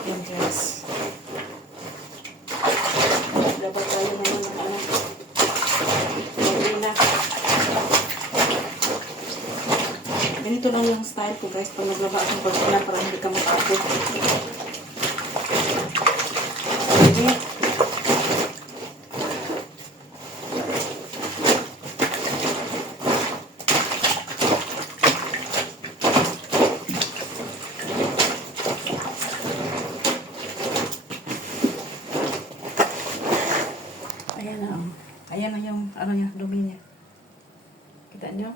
Yan guys. Dapat tayo naman ng ano. Hindi na. Ganito lang yung style ko guys. Pag naglaba akong pagkina para hindi ka matapos. Okay. Ayan na. Ayan na yung ano niya, dumi niya. Kita niyo?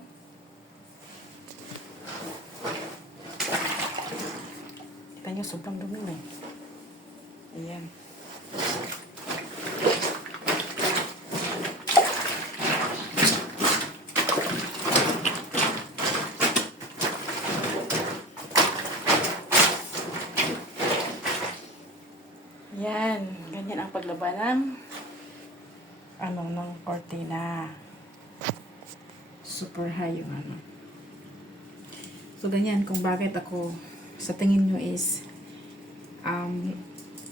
Kita niyo, sobrang dumi na. Ayan. Yan. Ganyan ang paglaban ng cortina. Super high yung ano. So, ganyan kung bakit ako sa tingin nyo is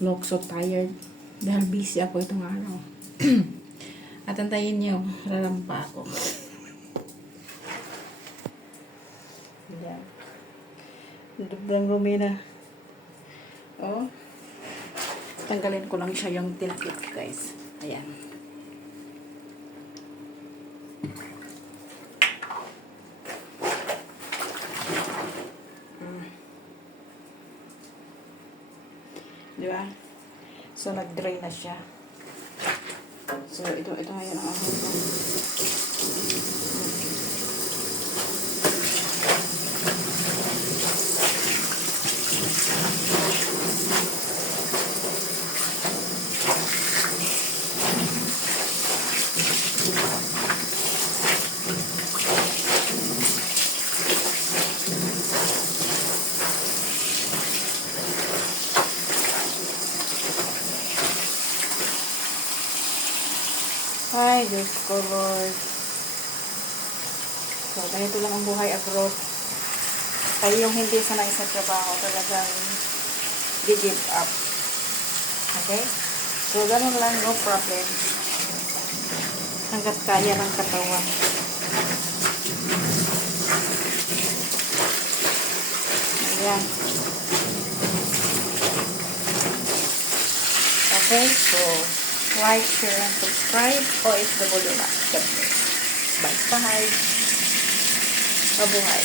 look so tired dahil busy ako itong araw. At antayin nyo, rarampa ako. Yan. Sobrang rumi na. Oh. Tanggalin ko lang siya yung tinakip, guys. Ayan. Diba? So, nag-dry na siya. So, ito ngayon ang amin ko. Ay, Diyos ko, Lord. So, ganito lang ang buhay abroad. Kayo yung hindi sanay sa trabaho, talagang give up. Okay? So, ganun lang, no problem. Hanggat kaya ng katawan. Ayan. Okay, so, like, share, and subscribe. OFW Max. Bye. Bye. Mabuhay.